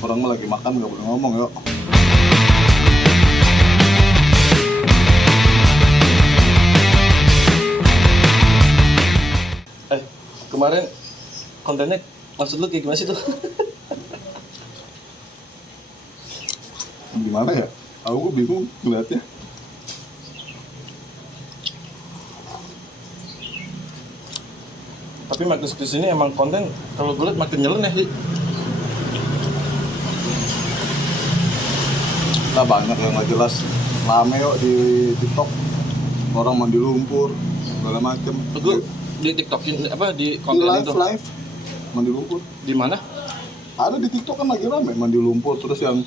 Orang mah lagi makan nggak boleh ngomong yuk. Kemarin kontennya maksud lu kayak gimana sih tuh? Gimana ya? Aku bingung ngeliatnya. Tapi makin kesini emang konten kalau gue liat makin nyeleneh sih. Nah banyak yang nggak jelas. Rame yuk di TikTok. Orang mandi lumpur, segala macem. Gue di TikTokin apa di Di konten itu? live mandi lumpur. Di mana? Ada di TikTok kan lagi rame mandi lumpur, terus yang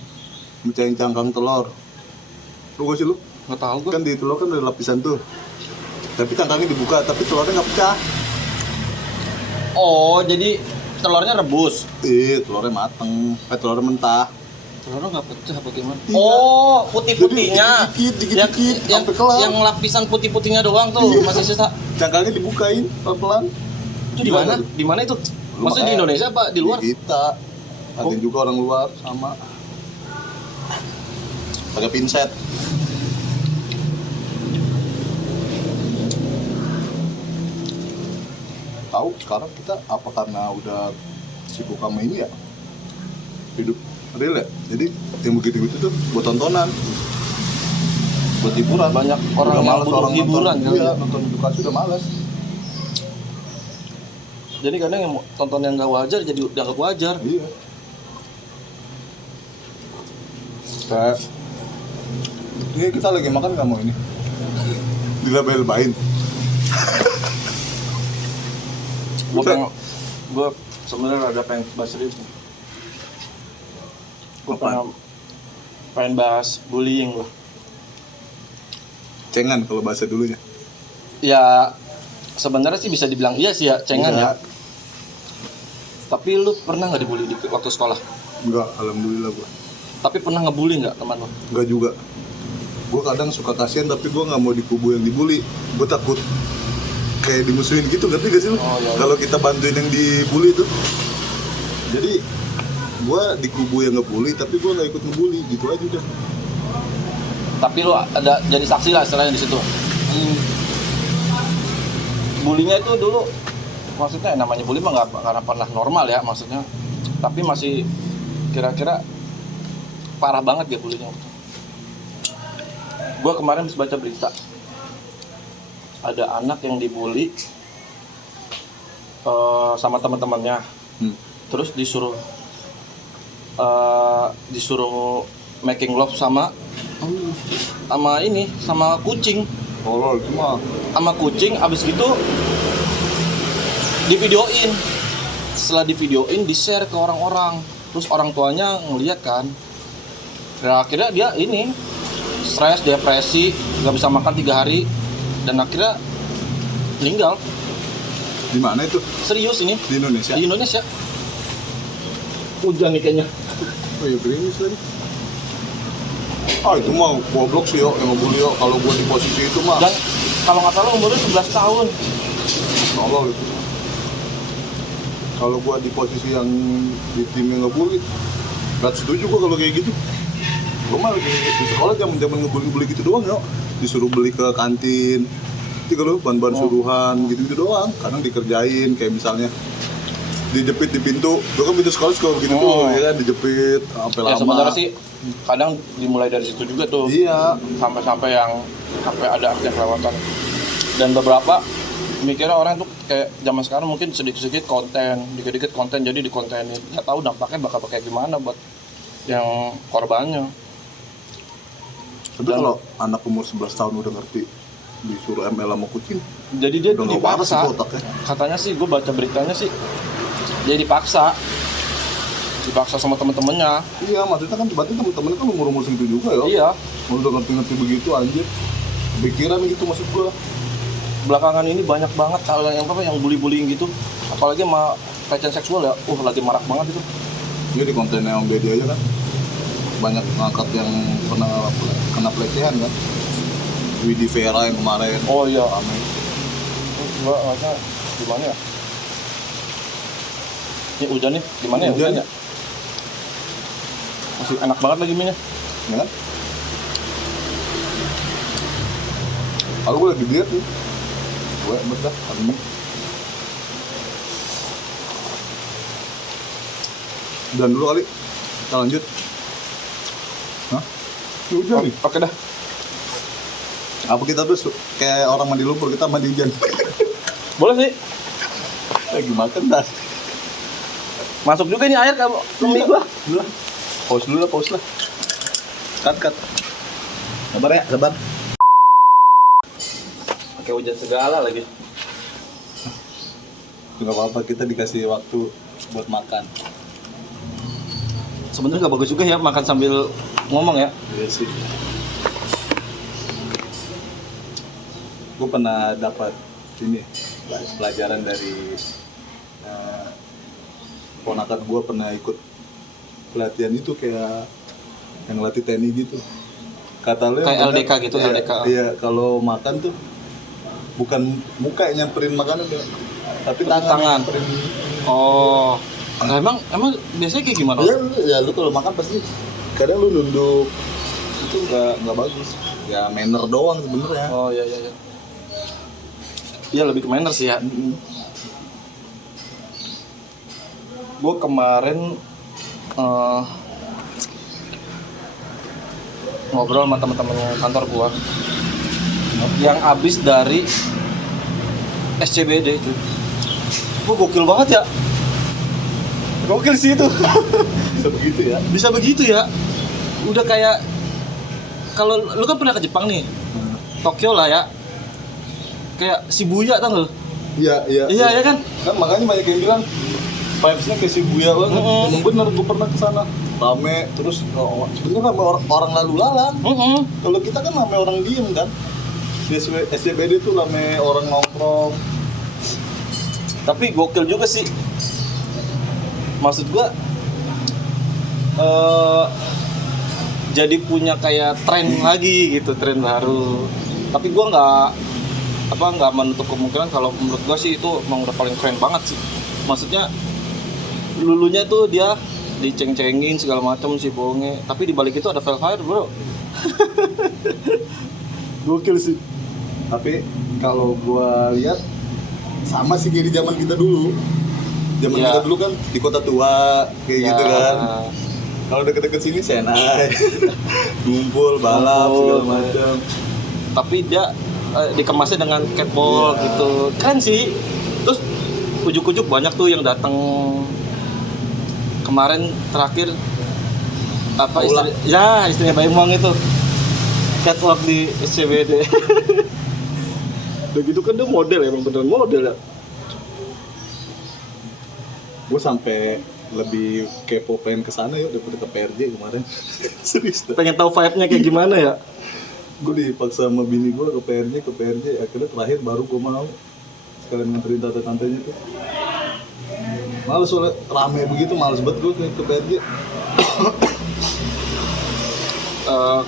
mecahin cangkang telur. Lu gak sih lu? Nggak tahu gue. Kan di telur kan ada lapisan tuh. Tapi cangkangnya dibuka, tapi telurnya nggak pecah. Oh, jadi telurnya rebus. Telurnya mateng, telurnya mentah. Telurnya nggak pecah bagaimana? Iya. Oh, putih-putihnya. Dikit-dikit, yang, sampai kelar. yang lapisan putih-putihnya doang tuh Iya. masih sisa. Cangkangnya dibukain pelan-pelan. Itu di mana? Di mana itu? Maksudnya di Indonesia apa di luar? Di kita. Ada juga orang luar sama. Pakai pinset. Tahu sekarang kita apa karena udah sibuk sama ini ya? Hidup real ya? Jadi yang begitu-gitu tuh buat tontonan. Buat hiburan. Banyak orang Udah yang malas butuh orang hiburan nonton, kali iya, ya. nonton edukasi udah malas. Jadi kadang yang tonton yang nggak wajar jadi dianggap wajar. Iya. Kayak ini kita lagi makan nggak mau ini? Dilabel-bain. Gue sebenarnya ada pengen bahas serius nih. Gue pengen bahas bullying loh. Cengan kalau bahasa dulunya. Ya sebenarnya sih bisa dibilang iya sih ya, cengan ya. Tapi lu pernah nggak dibully di waktu sekolah? Enggak, alhamdulillah gua. Tapi pernah ngebully nggak teman lu? Enggak juga. Gua kadang suka kasihan tapi gua nggak mau di kubu yang dibully. Gua takut kayak dimusuhin gitu, ngerti gak sih lu? Oh, iya. Kalau kita bantuin yang dibully itu. Jadi gua di kubu yang ngebully tapi gua nggak ikut ngebully, gitu aja udah. Tapi lu ada jadi saksi lah istilahnya di situ. Bullyingnya itu dulu, maksudnya namanya bully mah nggak karena pernah normal ya maksudnya. Tapi masih kira-kira parah banget ya bullyingnya. Gue kemarin habis baca berita ada anak yang dibully sama teman-temannya, terus disuruh making love sama kucing. Tolol itu mah. Sama kucing, abis gitu divideoin. Setelah divideoin, di-share ke orang-orang. Terus orang tuanya ngeliat kan. Dan akhirnya dia ini stres, depresi, gak bisa makan 3 hari. Dan akhirnya meninggal. Di mana itu? Serius ini? Di Indonesia. Di Indonesia. Hujan nih kayaknya. Oh iya, gerimis lagi. Itu mah goblok sih yo, yang ngebully yo. Kalau gua di posisi itu mah. Dan kalau nggak salah umurnya 11 tahun. Tolol itu. Kalau gua di posisi yang di tim yang ngebully, nggak setuju gua kalau kayak gitu. Gua mah di sekolah zaman ngebully gitu doang yo. Disuruh beli ke kantin. Jadi kalau bahan-bahan suruhan gitu-gitu doang. Kadang dikerjain kayak misalnya dijepit di pintu. Gua kan pintu sekolah suka begitu tuh, ya kan dijepit sampai lama. Ya sebenarnya sih kadang dimulai dari situ juga tuh. Iya. Sampai ada aksi kelewatan. Dan beberapa mikirnya orang tuh kayak zaman sekarang mungkin sedikit-sedikit konten, dikit-dikit konten jadi dikontenin. Nggak tahu dampaknya bakal kayak gimana buat yang korbannya. Tapi kalau anak umur 11 tahun udah ngerti disuruh ML sama kucing, jadi dia udah tuh nggak waras dipaksa. itu otaknya. Katanya sih, gue baca beritanya sih, dia dipaksa sama temen-temennya. Iya, maksudnya kan berarti temen-temennya kan umur-umur segitu juga ya. Iya. Udah ngerti-ngerti begitu anjir. Pikiran gitu maksud gua. Belakangan ini banyak banget hal yang bully-bullying gitu. Apalagi sama pelecehan seksual ya. Lagi marak banget itu. Dia di kontennya Om Deddy aja kan. Banyak ngangkat yang kena pelecehan kan. Widi Vera yang kemarin. Oh iya. Rame. Gua ngerasa gimana ya? Ini hujan nih, gimana ya Hujan. hujannya? Masih enak banget lagi minyak. Ya kan? Kalau gue lagi diet nih, gue betah ini. Dan dulu kali, kita lanjut. Hah? Ya udah nih. Oke dah. Apa kita tuh kayak orang mandi lumpur, kita mandi hujan. Boleh sih. Lagi makan dah. Masuk juga nih air kamu ke mie gua. Dulu lah. Pause dulu lah, pause lah. Cut. Sabar ya, sabar. Pakai hujan segala lagi. Gak apa-apa, kita dikasih waktu buat makan. Sebenarnya nggak bagus juga ya makan sambil ngomong ya. Iya sih. Gue pernah dapat ini pelajaran dari ponakan gue pernah ikut pelatihan itu kayak yang latih TNI gitu. Kata lu Kayak yang LDK bener, gitu, iya, LDK. Iya, kalau makan tuh bukan muka yang nyamperin makanan ya, tapi tangan. yang nyamperin. Oh. Nah, emang biasanya kayak gimana? Ya lu kalau makan pasti kadang lu nunduk, itu nggak bagus. Ya manner doang sebenarnya. Oh iya. Iya lebih ke manner sih ya. Gue kemarin ngobrol sama teman-teman kantor gue yang abis dari SCBD cuy. Gue gokil banget ya. Gokil sih itu. Bisa begitu ya. Bisa begitu ya. Udah kayak kalau lu kan pernah ke Jepang nih. Tokyo lah ya. Kayak Shibuya tau gak lu? Iya. Iya ya kan? Kan makanya banyak yang bilang vibes-nya kayak Shibuya banget. Emang bener, gue pernah kesana. Rame, terus sebenarnya rame orang lalu lalang. Kalau kita kan rame orang diem kan. Di SCBD tuh rame orang nongkrong. Tapi gokil juga sih. Maksud gua jadi punya kayak tren lagi gitu, tren baru. Tapi gua nggak menutup kemungkinan kalau menurut gua sih itu emang udah paling keren banget sih. Maksudnya lulunya tuh dia diceng-cengin segala macam si bonge, tapi di balik itu ada Velfire, bro. Gokil sih. Tapi kalau gua lihat sama sih kayak di zaman kita dulu. Zaman Iya. kita dulu kan di kota tua kayak Ya. gitu kan. Kalau deket-deket sini senai, ngumpul, balap segala macam. Tapi dia dikemasnya dengan catball Iya. gitu, kan sih. Terus ujuk-ujuk banyak tuh yang datang. Kemarin terakhir apa Paula. istrinya Baim Wang itu catwalk di SCBD. Udah gitu kan dia model, emang beneran model ya. Gue sampai lebih kepo pengen kesana yuk daripada ke PRJ kemarin. Serius tuh. Pengen tahu vibe-nya kayak gimana ya. Gue dipaksa sama bini gue ke PRJ, akhirnya terakhir baru gue mau sekalian nganterin tante-tantenya tuh. Males soalnya rame begitu, males banget gue ke PRJ.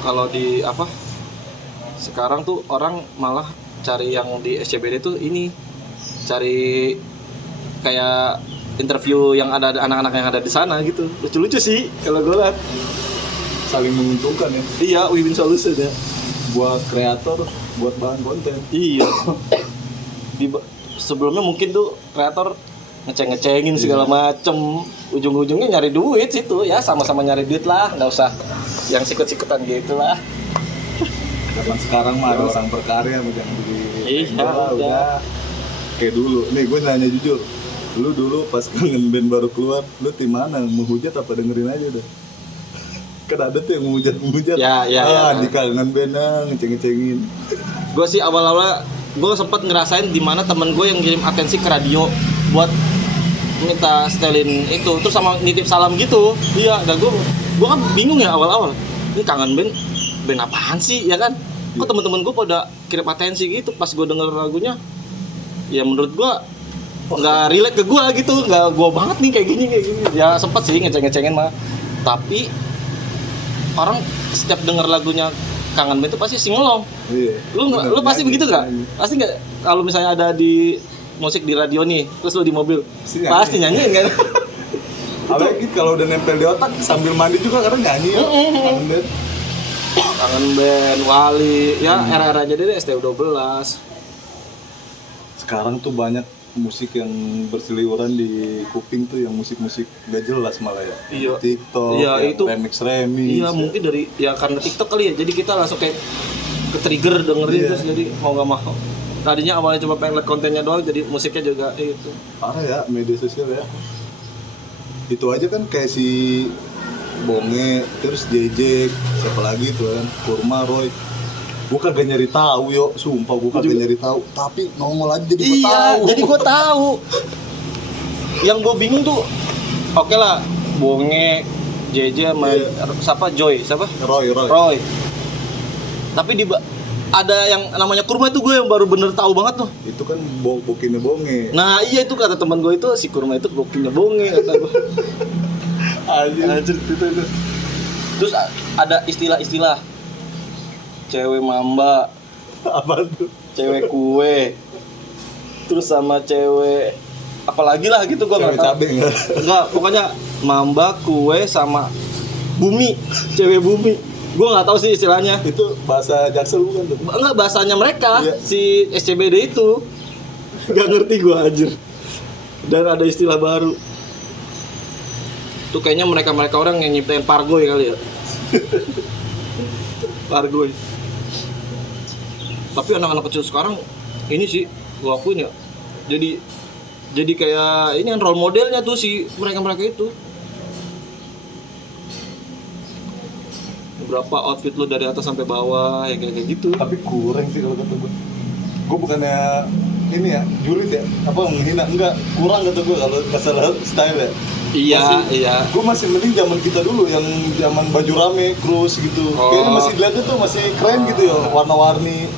Kalau di apa sekarang tuh orang malah cari yang di SCBD tuh ini, cari kayak interview yang ada anak-anak yang ada di sana gitu. Lucu-lucu sih kalau gue lihat. Saling menguntungkan ya, Iya, win-win solution ya. buat kreator, buat bahan konten. Iya. Sebelumnya mungkin tuh kreator ngeceng-ngecengin segala macem, ujung-ujungnya nyari duit situ ya, sama-sama nyari duit lah, nggak usah yang sikut-sikutan gitu lah. Zaman sekarang mah ada orang berkarya, jangan Iya, udah. udah. Kayak dulu, nih gue nanya jujur, lu dulu pas Kangen Band baru keluar, lu tim mana? Menghujat apa dengerin aja udah? Kan ada tuh yang menghujat. Ya. Di Kangen Band ngeceng-ngecengin. Gue sih awal-awal gue sempet ngerasain di mana temen gue yang ngirim atensi ke radio buat minta setelin itu, terus sama nitip salam gitu. Iya, dan gue kan bingung ya awal-awal. Ini Kangen band apaan sih ya kan? Kok temen-temen gue pada kirim atensi gitu. Pas gue denger lagunya, ya menurut gue nggak relate ke gue gitu, nggak gue banget nih kayak gini. Ya sempet sih ngeceng-ngecengin mah. Tapi orang setiap denger lagunya Kangen Band itu pasti singelong. Iya. Lu pasti begitu nggak? Pasti nggak? Kalau misalnya ada di musik di radio nih, terus lu di mobil, pasti nyanyiin kan? Apalagi kalau udah nempel di otak sambil mandi juga kadang nyanyi ya. Kangen band. Kangen band, Wali, ya era-era jadi deh STU12. Sekarang tuh banyak musik yang berseliweran di kuping tuh yang musik-musik gak jelas malah ya. Iya. TikTok, Iya, yang itu. remix. Iya, mungkin dari ya karena TikTok kali ya. Jadi kita langsung kayak ke trigger dengerin Iya. terus jadi mau nggak mau. Tadinya awalnya cuma pengen liat kontennya doang, jadi musiknya juga itu. Parah ya media sosial ya. Itu aja kan kayak si Bonge, terus JJ, siapa lagi tuh kan, Kurma, Roy. Gue kagak nyari tahu yo, sumpah gue kagak nyari tahu. Tapi nongol aja jadi gue tahu. Jadi gue tahu. Yang gue bingung tuh, oke lah, Bonge, JJ sama siapa Joy, siapa? Roy. Tapi ada yang namanya Kurma itu gue yang baru bener tahu banget tuh. Itu kan bokinnya Bonge. Nah iya itu kata teman gue itu si Kurma itu bokinya Bonge kata gue. Anjir itu. Terus ada istilah-istilah cewek mamba, Apa tuh? cewek kue, terus sama cewek apalagi lah gitu gue Cewek nggak tahu. cabe Enggak, pokoknya mamba, kue sama bumi, cewek bumi. Gue nggak tahu sih istilahnya. Itu bahasa Jaksel bukan tuh? Enggak, bahasanya mereka, Iya. si SCBD itu. Gak ngerti gue anjir. Dan ada istilah baru. Tuh kayaknya mereka orang yang nyiptain Pargoy kali ya. Pargoy. Tapi anak-anak kecil sekarang ini sih gue akuin ya. Jadi kayak ini kan role modelnya tuh si mereka itu. Berapa outfit lu dari atas sampai bawah ya kayak gitu. Tapi kurang sih kalau kata gue. Gue bukannya ini ya, julid ya, apa menghina, enggak, kurang kata gue kalau masalah style ya. Iya. Gue masih mending zaman kita dulu yang zaman baju rame, cruise gitu. Oh. Kayaknya masih dilihatnya tuh masih keren gitu ya, warna-warni.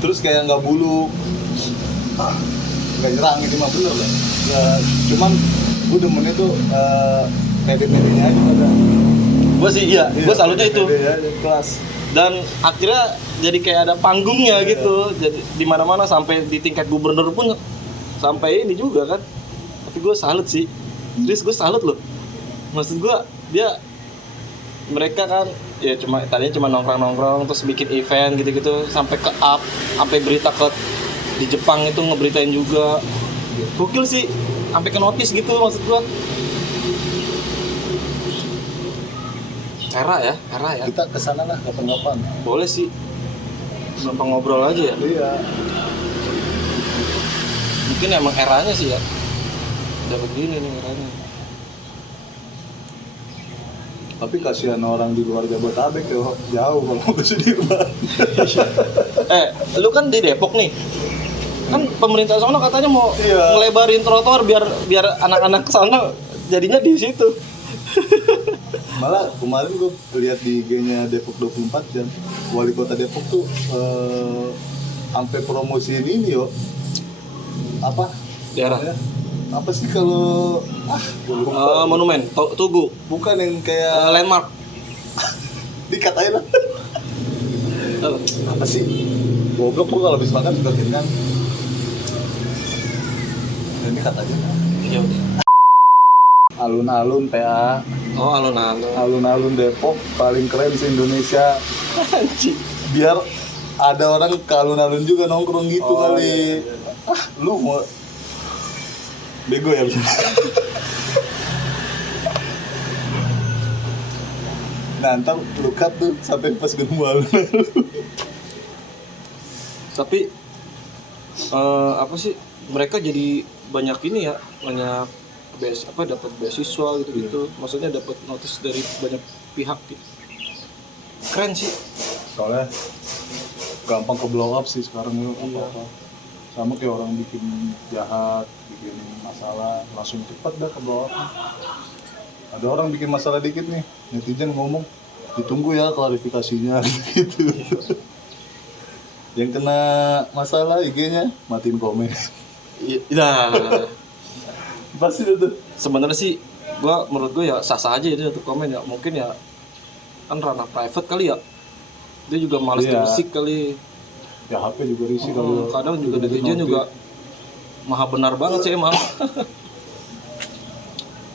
Terus kayak nggak bulu, nggak nyerang gitu mah bener lah. Ya, cuman gue demennya tuh pede-pedenya aja pada. Gue sih iya, gue salutnya itu. Pede aja, kelas. Dan akhirnya jadi kayak ada panggungnya gitu. Jadi di mana-mana sampai di tingkat gubernur pun sampai ini juga kan. Tapi gue salut sih. Terus gue salut loh. Maksud gue mereka kan ya tadinya cuma nongkrong terus bikin event gitu-gitu sampai ke up, sampai berita ke di Jepang itu ngeberitain juga. Gokil sih. Sampai ke notice gitu maksud gue. Era ya. Kita kesana lah kapan-kapan. Boleh sih. Gampang ngobrol aja ya. Iya. Mungkin emang eranya sih ya. Udah begini nih eranya. Tapi kasihan orang di luar Jabodetabek ya, jauh kalau mau ke Sudirman. Lu kan di Depok nih. Kan pemerintah sono katanya mau Iya. ngelebarin trotoar biar anak-anak sana jadinya di situ. Malah kemarin gue lihat di IG-nya Depok 24 jam, wali kota Depok tuh sampai promosiin ini yo. Apa? Daerah. namanya? Apa sih kalau gua lupa. Monumen, Tugu, Bukan yang kayak landmark. dikatain lah. Apa sih? Goblok gua kalau habis makan suka kenyang. Ini katanya Ya udah. alun-alun PA. Oh, alun-alun. Alun-alun Depok paling keren se Indonesia. Anjing. Biar ada orang ke alun-alun juga nongkrong gitu kali. Iya. Lu mau bego ya. Nah, ntar lu cut tuh sampai pas ketemu alun-alun. Tapi apa sih? Mereka jadi banyak ini ya, banyak dapat beasiswa gitu-gitu. Maksudnya dapat notice dari banyak pihak gitu. Keren sih. Soalnya gampang ke blow up sih sekarang lu apa-apa. Sama kayak orang bikin jahat, bikin masalah, langsung cepat dah ke blow up. Ada orang bikin masalah dikit nih, netizen ngomong, ditunggu ya klarifikasinya gitu. Yang kena masalah IG-nya matiin komen. Nah, Pasti itu. sebenarnya sih menurut gue ya sah-sah aja itu untuk komen ya. Mungkin ya kan ranah private kali ya. Dia juga males berisik kali. Ya HP juga risih kalau Kadang juga netizen juga maha benar banget sih emang.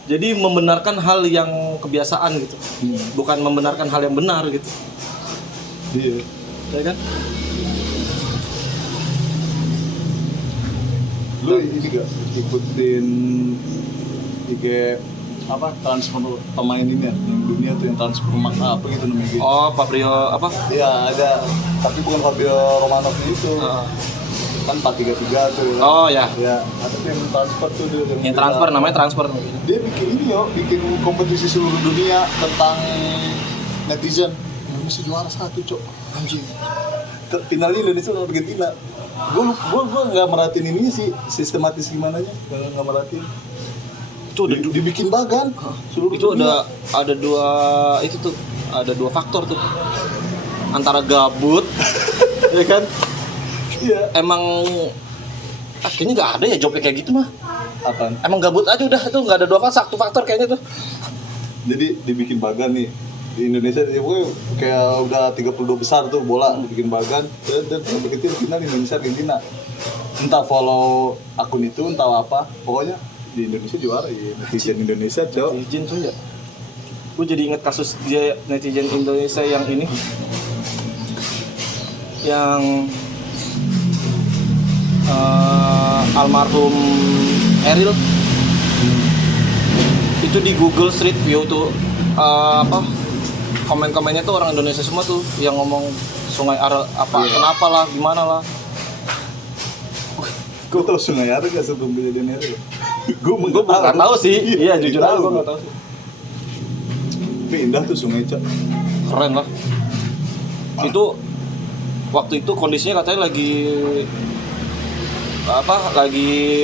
Jadi membenarkan hal yang kebiasaan gitu, bukan membenarkan hal yang benar gitu, Iya. ya kan? Lu ini gak ikutin IG apa transfer pemain ini ya, yang dunia tuh yang transfer apa gitu namanya gitu. Oh, Fabio apa? Iya ada, tapi bukan Fabio Romanov itu. Kan 4-3-3 tuh. Oh ya, Ya, ada tuh yang transfer tuh dia. yang transfer namanya transfer. Dia bikin ini bikin kompetisi seluruh dunia tentang netizen. Indonesia juara 1, Cok. Anjing. Finalnya Indonesia lawan Argentina. Gue nggak merhatiin ini sih sistematis gimana nya, nggak merhatiin. Itu Dibikin bagan seluruh itu dunia. ada dua faktor tuh, antara gabut ya kan, Iya. emang kayaknya nggak ada ya jobnya kayak gitu mah, Apaan? emang gabut aja udah, itu nggak ada satu faktor kayaknya tuh. Jadi dibikin bagan nih di Indonesia, ya pokoknya kayak udah 32 besar tuh bola dibikin bagan dan sampai kecil final Indonesia Argentina. Entah follow akun itu entah apa, pokoknya di Indonesia juara ya, netizen Indonesia, Cok. Netizen tuh ya, gue jadi inget kasus dia netizen Indonesia yang ini, yang almarhum Eril. Itu di Google Street View tuh komen-komennya tuh orang Indonesia semua tuh yang ngomong Sungai Are kenapa lah, gimana lah. Gue kalau Sungai Are gak sebelum kejadian Eril. Gue Nggak tahu sih, iya jujur aja gue nggak tahu sih. Tapi indah tuh sungai, Cok. Keren lah. Itu waktu itu kondisinya katanya lagi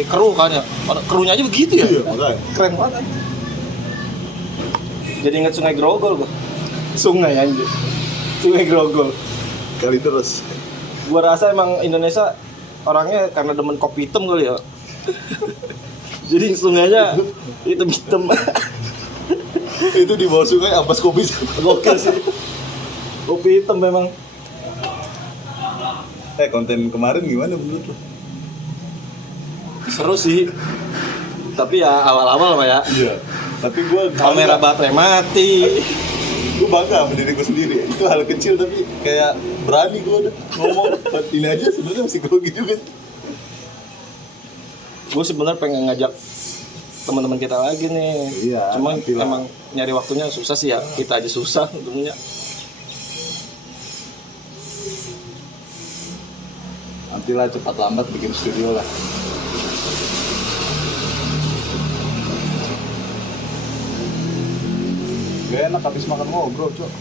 keruh kan ya. Keruhnya aja begitu ya. Iya, makanya. Keren banget. Jadi ingat Sungai Grogol gua. Sungai anjir. Sungai Grogol. Kali terus. Gua rasa emang Indonesia orangnya karena demen kopi hitam kali ya. Jadi sungainya hitam-hitam. Itu di bawah sungai ampas kopi. Gokil sih. Kopi hitam memang. Konten kemarin gimana menurut lo? Seru sih. Tapi ya awal-awal mah ya. Iya. Tapi gue Kamera baterai mati. Gue bangga sama diri gue sendiri. Itu hal kecil tapi kayak berani gue udah ngomong. Ini aja sebenarnya psikologi juga. Gue sebenarnya pengen ngajak teman-teman kita lagi nih. Iya, Cuman nantilah. emang nyari waktunya susah sih ya. Kita aja susah untungnya. Nantilah cepat lambat bikin studio lah. Gak enak habis makan ngobrol, Cok.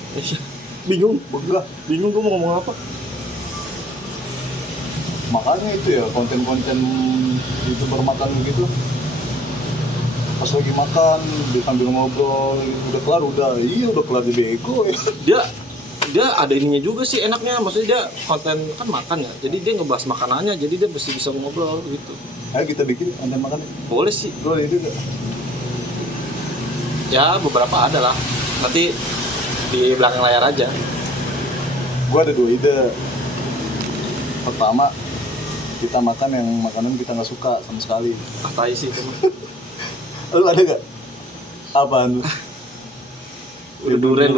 Bingung Begah. gue mau ngomong apa. Makanya itu ya konten-konten YouTuber makan begitu. Pas lagi makan, dia sambil ngobrol, udah kelar di bego ya. Dia ada ininya juga sih enaknya, maksudnya dia konten kan makan ya, jadi dia ngebahas makanannya, jadi dia mesti bisa ngobrol gitu. Ayo kita bikin konten makan. Boleh sih, Lo itu gak? ya beberapa ada lah, nanti di belakang layar aja. Gue ada 2 ide. Pertama, kita makan yang makanan kita nggak suka sama sekali. Tai sih itu. Lu ada gak? Apaan lu? Duren.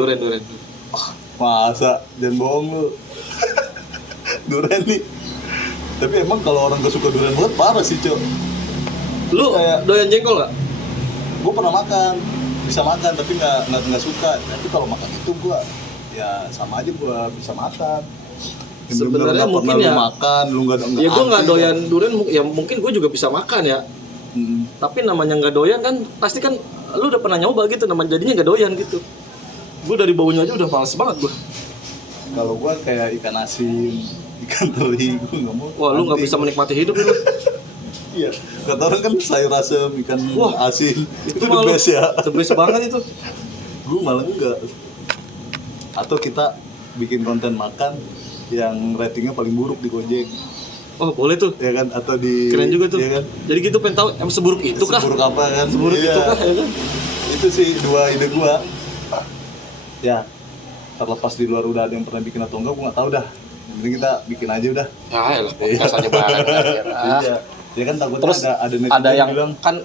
Masa? Jangan bohong lu. Durian nih. Tapi emang kalau orang gak suka durian banget parah sih, Cok. Lu doyan jengkol gak? Gue pernah makan, bisa makan tapi nggak suka. Tapi kalau makan itu gue ya sama aja gue bisa makan. Yang Sebenarnya bener-bener mungkin pernah ya. lu makan, lu nggak Ya gue nggak anti, doyan durian, ya mungkin gue juga bisa makan ya. Tapi namanya nggak doyan kan, pasti kan lu udah pernah nyoba gitu, namanya jadinya nggak doyan gitu. Gue dari baunya aja udah males banget gue. Kalau gue kayak ikan asin, ikan teri, gue nggak mau. Wah, lu nggak Anti. bisa menikmati hidup lu. Iya. Kata orang kan sayur asem, ikan Wah, asin, itu the malu. best ya. The best banget itu. Gue malah enggak. Atau kita bikin konten makan yang ratingnya paling buruk di Gojek, Oh, boleh tuh. ya kan? Atau di Keren juga tuh. ya kan? Jadi gitu pengen tahu emang seburuk itu kah? Seburuk apa kan? Seburuk Iya. itu kah ya kan? Itu sih 2 ide gua. Ya, terlepas di luar udah ada yang pernah bikin atau enggak, gua nggak tahu dah. Yang penting kita bikin aja udah. Ya elah, podcast aja bareng. Iya. Ya kan takutnya Terus ada netizen ada yang bilang, kan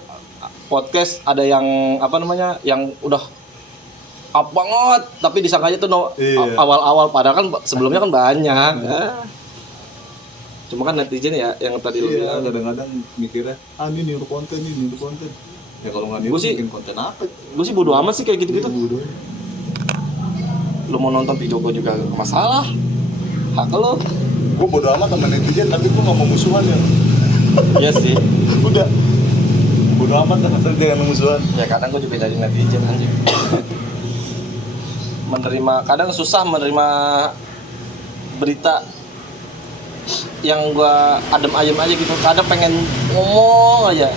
podcast ada yang apa namanya yang udah up banget tapi disangkanya tuh Iya. awal-awal padahal kan sebelumnya kan banyak. Cuma kan netizen ya yang tadi lu Iya, bilang. kadang-kadang mikirnya, ini niru konten, Ya kalau nggak niru Gua sih- bikin konten apa? Gue sih bodo amat sih kayak gitu-gitu. Bodoh. Lu mau nonton video gue juga gak masalah. Hak lo. Gue bodo amat sama netizen, tapi gue nggak mau musuhan ya. Iya sih. Udah. Bodo amat sama dengan musuhan. Ya kadang gue juga jadi netizen anjing. Kadang susah menerima berita yang gua adem ayem aja gitu. Kadang pengen ngomong aja.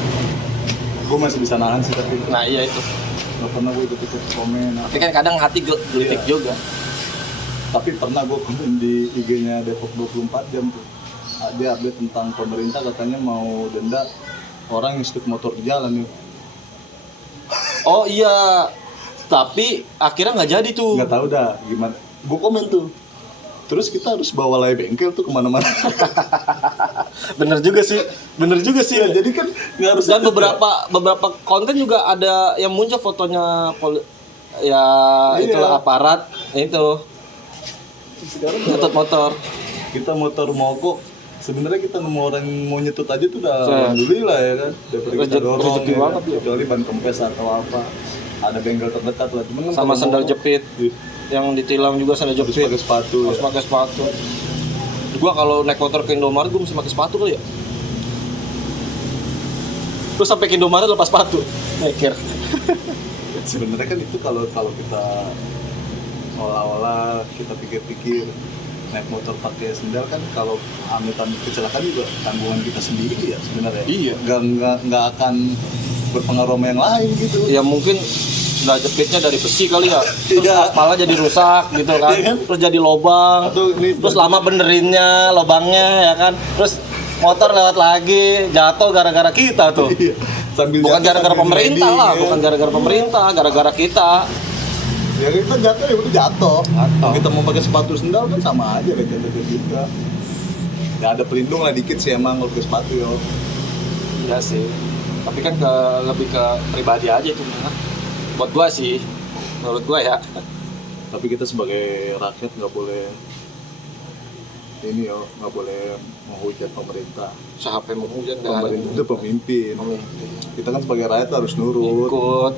Gue masih bisa nahan sih tapi Nah iya itu. nggak pernah gue ikut komen. Tapi kan kadang hati gelitik Iya. juga. Tapi pernah gue komen di IG-nya Depok 24 jam tuh. Dia update tentang pemerintah katanya mau denda orang yang stop motor di jalan nih. Oh iya. Tapi akhirnya nggak jadi tuh. Nggak tahu dah gimana. Gue komen tuh. Terus kita harus bawa lay bengkel tuh kemana-mana. Bener juga sih. Ya, jadi kan nggak harus. Dan beberapa konten juga ada yang muncul fotonya ya Iya. itulah aparat itu Sekarang nyetut motor. kita motor mogok. Sebenarnya kita nemu orang mau nyetut aja tuh udah Saya. alhamdulillah ya kan. Daripada kita dorong Rezeki ya, banget ya. kecuali ban kempes atau apa. Ada bengkel terdekat lah. Cuman kan Sama kalau sandal mogok, jepit yang ditilang juga sandal harus jepit. pakai sepatu. Harus Ya. pakai sepatu. Gua kalau naik motor ke Indomaret gua mesti pakai sepatu kali ya. Terus sampai ke Indomaret lepas sepatu. Mikir. Sebenarnya kan itu kalau kita olah-olah kita pikir-pikir naik motor pakai sendal kan kalau amit-amit kecelakaan juga tanggungan kita sendiri ya sebenarnya. Iya. Nggak akan berpengaruh sama yang lain gitu. Ya mungkin nggak jepitnya dari besi kali ya. Terus Iya. aspalnya jadi rusak gitu kan. Iya kan? Terus jadi lobang. Atau ini- Terus lama benerinnya lobangnya ya kan. Terus motor lewat lagi jatuh gara-gara kita tuh. Iya. Sambil Bukan jatuh, gara-gara sambil pemerintah landing, lah, ya. bukan gara-gara pemerintah, gara-gara kita. Ya kita jatuh ya udah jatuh. Jatuh. Kita mau pakai sepatu sendal kan sama aja kayak jatuh juga. Ya ada pelindung lah dikit sih emang kalau pakai sepatu ya. Iya sih. Tapi kan lebih ke pribadi aja itu mah. Buat gua sih, menurut gua ya. Tapi kita sebagai rakyat nggak boleh ini ya, nggak boleh menghujat pemerintah. Siapa yang menghujat nggak ada. Pemerintah itu pemimpin. Pemimpin. Kita kan sebagai rakyat harus nurut. Ikut.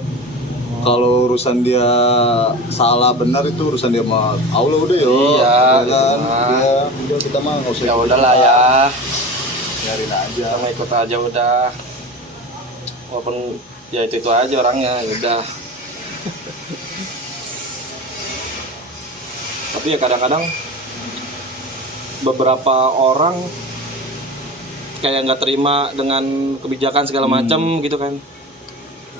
Kalau urusan dia salah benar itu urusan dia sama Allah udah yo. Iya, kan. gitu mah. Iya, udah kita mah nggak usah. Ya ikut udahlah ikutan. ya. Biarin aja. Sama ikut aja udah. Walaupun ya itu aja orangnya, ya udah. Tapi ya kadang-kadang beberapa orang kayak nggak terima dengan kebijakan segala macam gitu kan.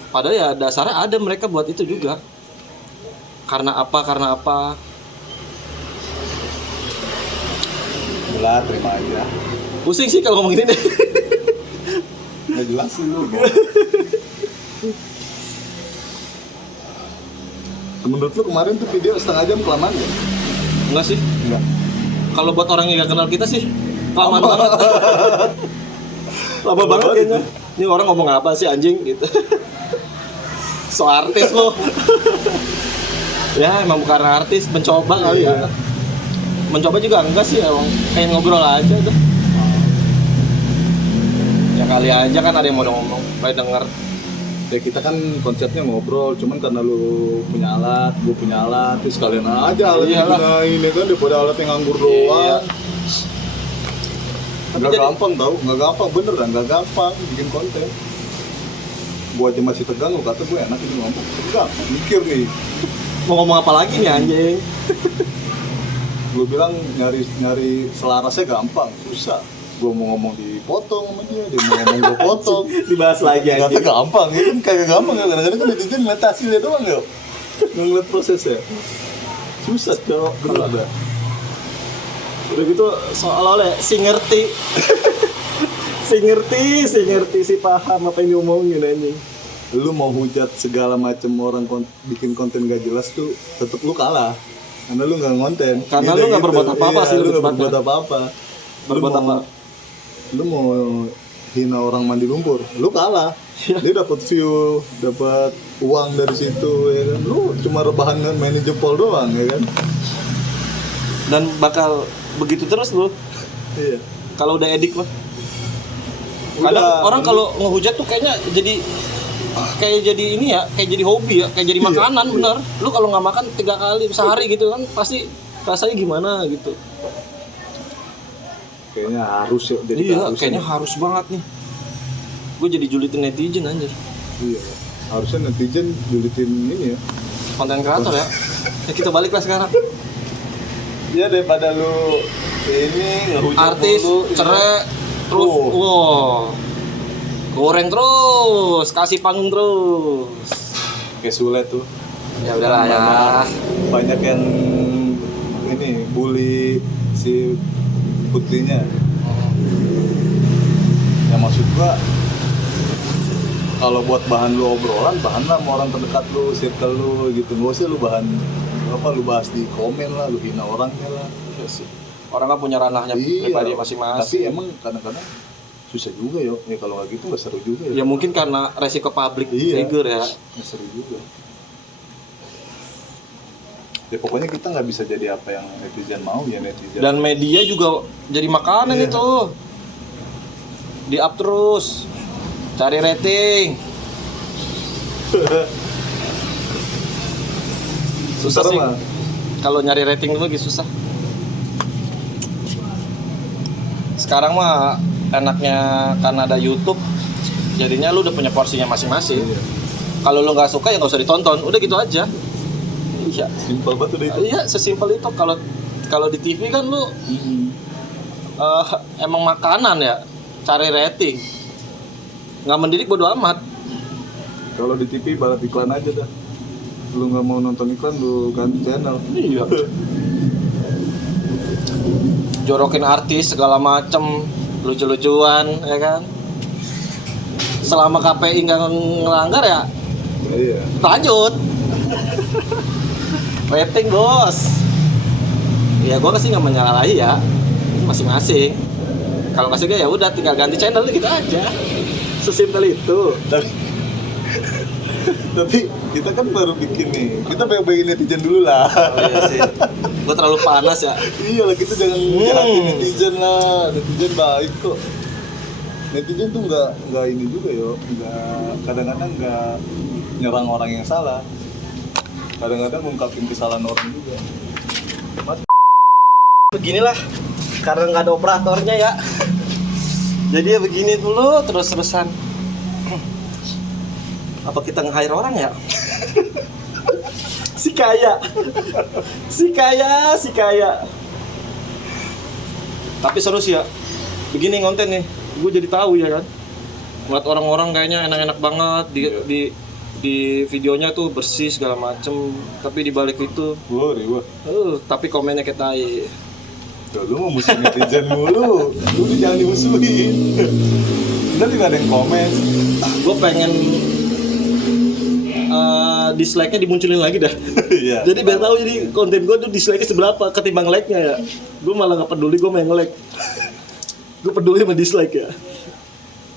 Padahal ya dasarnya ada mereka buat itu juga. Karena apa? Udah terima aja. Pusing sih kalau ngomong gini deh. Nggak jelas sih lu. Menurut lu kemarin tuh video setengah jam kelamaan ya? Enggak sih. Enggak. Kalau buat orang yang gak kenal kita sih kelamaan banget. Lama banget kayaknya. Ini orang ngomong apa sih anjing gitu. So artis lo. Ya emang bukan artis, mencoba kali ya. Mencoba juga enggak sih, emang pengen ngobrol aja udah. Ya kali aja kan ada yang mau ngomong, pengen denger. Ya kita kan konsepnya ngobrol, cuman karena lu punya alat, gue punya alat, terus kalian aja alat yang Iyalah. gunain ya kan daripada alat yang nganggur Iya. doang. Tapi Nggak jadi- gampang tau, nggak gampang beneran, nggak gampang bikin konten. Gue aja masih tegang, lu kata gue enak ini ngomong. Tegang, mikir nih. Mau ngomong apa lagi nih anjing? Lu bilang nyari selarasnya gampang, susah. Gue mau ngomong dipotong sama dia mau ngomong gue potong. Dibahas lagi Kata anjing. gampang, ya kan kayak gampang ya. Kadang-kadang kan netizen ngeliat hasilnya doang ya. Nggak ngeliat prosesnya. Susah cowok, bener dah. Udah gitu soal-soal si ngerti. si ngerti si paham apa yang diomongin anjing. Lu mau hujat segala macam orang bikin konten gak jelas tuh tetep lu kalah. Karena lu nggak ngonten. Karena lu nggak berbuat apa-apa Iya, sih, lu lebih nggak tepatnya. berbuat apa-apa. Berbuat Lu mau- apa? Lu mau hina orang mandi lumpur, lu kalah. Dia dapat view, dapat uang dari situ ya kan. Lu cuma rebahan mainin jempol doang ya kan. Dan bakal begitu terus lu Iya. kalau udah edik mah. Kadang orang kalau ngehujat tuh kayaknya jadi ini ya, kayak jadi hobi ya, kayak jadi Iya, makanan iya. bener. Lu kalau nggak makan 3 kali sehari gitu kan pasti rasanya gimana gitu. Kayaknya harus ya jadi Iya, harus kayaknya ya. harus banget nih. Gue jadi julitin netizen anjir. Iya. Harusnya netizen julitin ini ya. Konten kreator ya. Ya kita balik lah sekarang. Ya daripada lu ini ngehujat Artis mulu, cerai terus wow. Goreng terus, kasih panggung terus. kayak Sule tuh. Ya udahlah ya. Banyak yang ini bully si putrinya. Ya maksud gua kalau buat bahan lu obrolan, bahan lah sama orang terdekat lu, circle lu gitu. Nggak usah lu bahan apa lu bahas di komen lah, lu hina orangnya lah. Iya sih. Orang kan punya ranahnya Iya, pribadi tapi masing-masing. emang kadang-kadang susah juga ya. Ya kalau nggak gitu nggak seru juga Ya mungkin karena resiko public Iya. figure ya. Nggak seru juga. Ya pokoknya kita nggak bisa jadi apa yang netizen mau ya netizen. Dan media juga jadi makanan Iya. itu. Di up terus. Cari rating. Susah Ntar sih. mah, Kalau nyari rating itu lagi susah. Sekarang mah enaknya karena ada YouTube, jadinya lu udah punya porsinya masing-masing. Iya. Kalau lu nggak suka ya nggak usah ditonton, udah gitu aja. Iya. simpel banget udah itu. Iya, sesimpel itu. Kalau di TV kan lu emang makanan ya, cari rating. Nggak mendidik bodo amat. Kalau di TV barat iklan aja dah. Lu nggak mau nonton iklan, lu ganti channel. Iya. Jorokin artis segala macem, lucu-lucuan, ya kan. Selama KPI nggak ngelanggar ya, Iya. lanjut. Rating bos. Ya gue sih nggak menyalahi ya, masing-masing. Kalau nggak suka ya udah tinggal ganti channel gitu aja. Sesimpel itu. Tapi kita kan baru bikin nih. Kita baik-baikin netizen dulu lah. Oh, iya sih. Gue terlalu panas ya. Iya lah, kita jangan jahatin netizen lah. Netizen baik kok. Netizen tuh nggak ini juga yo, kadang-kadang nggak nyerang orang yang salah. Kadang-kadang ngungkapin kesalahan orang juga. Beginilah, karena nggak ada operatornya ya. Jadi ya begini dulu terus-terusan. Apa kita nge-hire orang ya? Si kaya. Tapi seru sih ya. Begini konten nih, gue jadi tahu ya kan. Ngeliat orang-orang kayaknya enak-enak banget di videonya tuh bersih segala macem. Tapi di balik itu, tapi komennya kayak tai. Tuh, lu mau musuh netizen mulu, lu tuh jangan dimusuhin. Udah juga ada yang komen. Gue pengen dislike-nya dimunculin lagi dah. Iya. Jadi biar tahu jadi konten gue tuh dislike-nya seberapa ketimbang like-nya ya. Gue malah nggak peduli, gue main nge-like. Gue peduli sama dislike ya.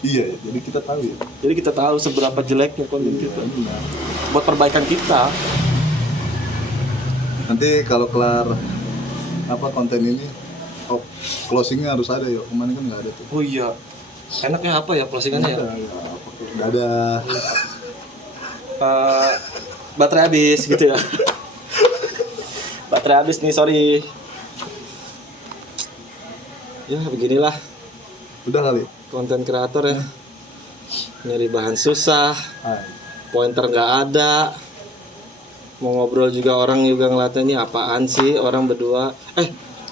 Iya, jadi kita tahu ya. Jadi kita tahu seberapa jeleknya konten kita. Buat perbaikan kita. Nanti kalau kelar apa konten ini, closingnya harus ada ya. Kemarin kan nggak ada tuh. Oh iya. Enaknya apa ya closingannya ya? Nggak ada. Baterai habis gitu ya. Baterai habis nih, sorry. Ya beginilah Udah kali. konten kreator ya. Nyari bahan susah, pointer nggak ada. Mau ngobrol juga orang juga ngeliatnya ini apaan sih orang berdua.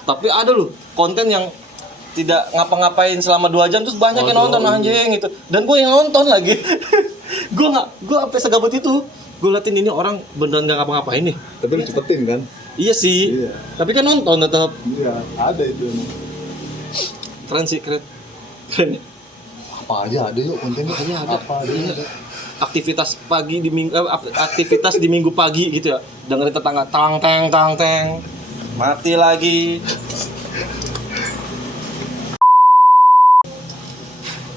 Tapi ada loh konten yang tidak ngapa-ngapain selama 2 jam terus banyak yang nonton anjing gitu. Dan gue yang nonton lagi. gue sampai segabut itu. Gue liatin ini orang beneran nggak ngapa-ngapain nih. Tapi lu cepetin kan? Iya sih. Iya. Tapi kan nonton tetap. Iya, ada itu. Keren sih, keren. Apa aja ada yuk kontennya. Ada. Apa aja ada. Aktivitas pagi di minggu aktivitas di minggu pagi gitu ya. Dengerin tetangga tang teng. Mati lagi.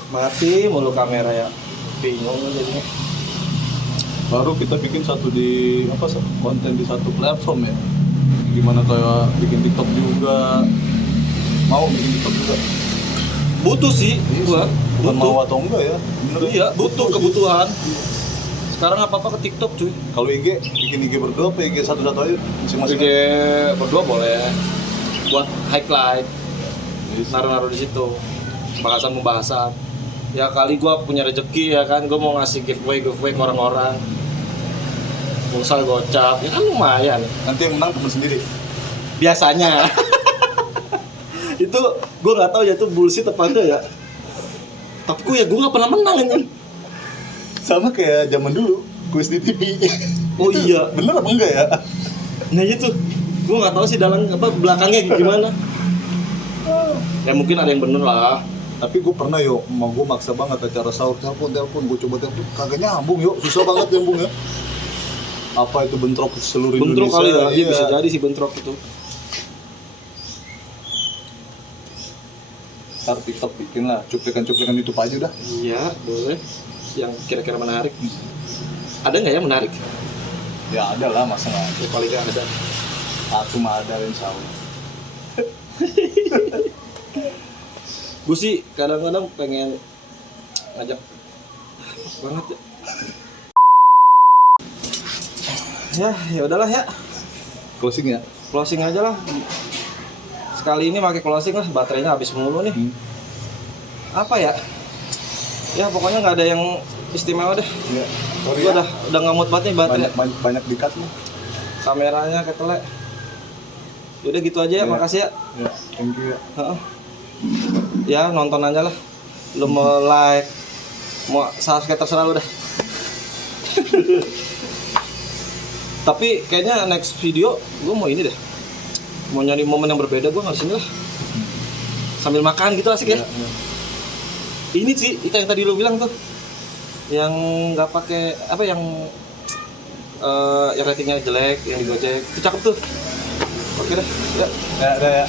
Mati mulu kamera ya. bingung jadinya. Baru kita bikin konten di satu platform ya. Gimana kayak bikin TikTok juga. Mau bikin TikTok juga. Butuh sih gua. Bukan mau Butuh. atau enggak ya. Bener. Iya, butuh kebutuhan. Sekarang apa-apa ke TikTok cuy. Kalau IG, bikin IG berdua apa IG satu-satu aja masing-masing. IG berdua boleh. Buat highlight. Naruh-naruh di situ. Pembahasan. Ya kali gua punya rezeki ya kan, gua mau ngasih giveaway ke orang-orang. Pulsa gocap, ya kan lumayan. Nanti yang menang temen sendiri. Biasanya. Itu gua nggak tahu ya itu bullshit apa enggak ya. Tapi gua nggak pernah menang ini. Sama kayak zaman dulu, kuis di TV. Oh iya, Bener apa enggak ya? nah itu gue nggak tahu sih dalam belakangnya gimana. Ya mungkin ada yang bener lah. Tapi gue pernah mau gue maksa banget acara sahur, telepon, gue coba telepon, kagak nyambung susah banget nyambung ya. Apa itu bentrok seluruh Bentrok Indonesia? kali ya, bisa jadi sih bentrok itu. Ntar TikTok bikin lah, cuplikan-cuplikan YouTube aja udah. Iya, boleh. Yang kira-kira menarik. Ada nggak ya menarik? Ya ada lah, masa nggak ada. Ya, paling nggak ada. Satu mah ada insya Allah. Gue sih kadang-kadang pengen ngajak banget ya. Ya udahlah ya. Closing ya? Closing aja lah. Sekali ini pakai closing lah, baterainya habis mulu nih. Apa ya? Ya pokoknya nggak ada yang istimewa deh. Ya. Sorry Gue ya. udah nggak mood banget nih baterai. Banyak di-cut nih. Kameranya ketelek. Udah gitu aja ya, makasih ya. Ya, thank you ya. Heeh. Ya nonton aja lah. Lu mau like, mau subscribe terserah lu dah. Tapi kayaknya next video gue mau ini deh. Mau nyari momen yang berbeda, gue nggak sini lah. Sambil makan gitu asik ya. Ini sih itu yang tadi lu bilang tuh. Yang nggak pakai apa yang ratingnya jelek, yang di Gojek. Itu cakep tuh. Oke deh. Ya. Ya, ya.